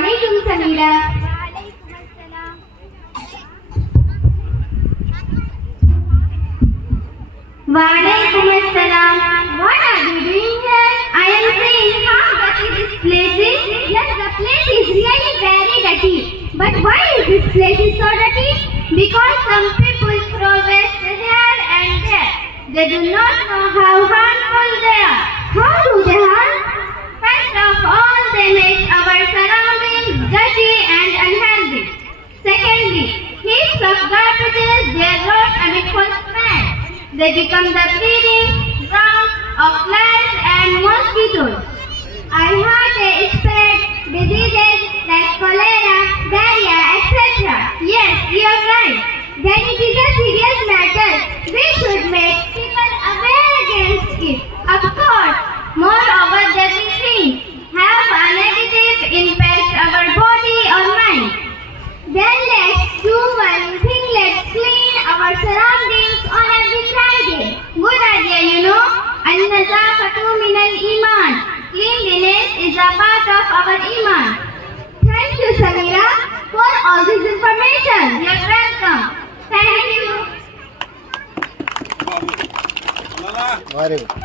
Walaikum Samira. Walaikum Assalam. What are you doing here? I am saying how dirty this place is. Yes, the place is really very dirty. But why is this place so dirty? Because some people throw waste here and there. They do not know how harmful they are. How do they harm? First of all, they make our surroundings dirty and unhealthy. Secondly, heaps of garbages they rot and it was bad. They become the breeding grounds of flies and mosquitoes. I heard they spread diseases like cholera, diarrhea, etc. Yes, you are right. Then it is a serious matter. We should make people aware against it. Of course, moreover, dirty things have a negative impact on our body or mind. Then let's do one thing. Let's clean our surroundings on every Friday. Good idea, you know. النظافۃ من الایمان. Cleanliness is a part of our iman. Thank you, Samira, for all this information. You're welcome. Thank you.